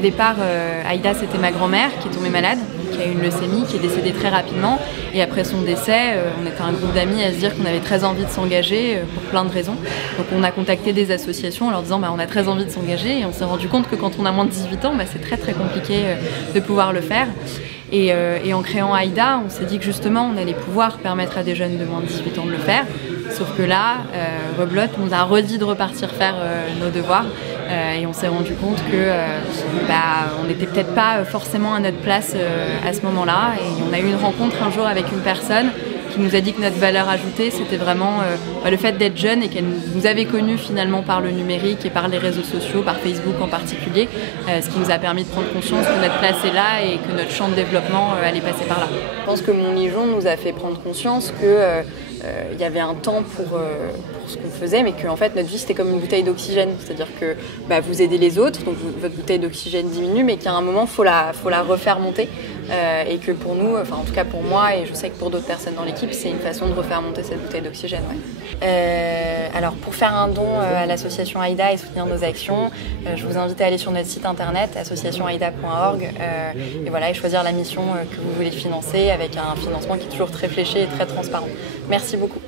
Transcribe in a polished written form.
Au départ, Aïda, c'était ma grand-mère qui est tombée malade, qui a eu une leucémie, qui est décédée très rapidement. Et après son décès, on était un groupe d'amis à se dire qu'on avait très envie de s'engager pour plein de raisons. Donc on a contacté des associations en leur disant on a très envie de s'engager. Et on s'est rendu compte que quand on a moins de 18 ans, c'est très très compliqué de pouvoir le faire. Et en créant Aïda, on s'est dit que justement on allait pouvoir permettre à des jeunes de moins de 18 ans de le faire. Sauf que là, Rebelote nous a redit de repartir faire nos devoirs. Et on s'est rendu compte que on n'était peut-être pas forcément à notre place à ce moment-là. Et on a eu une rencontre un jour avec une personne qui nous a dit que notre valeur ajoutée, c'était vraiment le fait d'être jeune et qu'elle nous avait connus finalement par le numérique et par les réseaux sociaux, par Facebook en particulier, ce qui nous a permis de prendre conscience que notre place est là et que notre champ de développement allait passer par là. Je pense que Montligeon nous a fait prendre conscience que il y avait un temps pour ce qu'on faisait, mais qu'en fait notre vie c'était comme une bouteille d'oxygène, c'est-à-dire que vous aidez les autres, donc votre bouteille d'oxygène diminue, mais qu'à un moment faut la refaire monter, et que pour nous, enfin en tout cas pour moi, et je sais que pour d'autres personnes dans l'équipe, c'est une façon de refaire monter cette bouteille d'oxygène. Alors pour faire un don à l'association Aïda et soutenir nos actions, je vous invite à aller sur notre site internet associationaida.org et voilà, et choisir la mission que vous voulez financer avec un financement qui est toujours très fléché et très transparent. Merci beaucoup.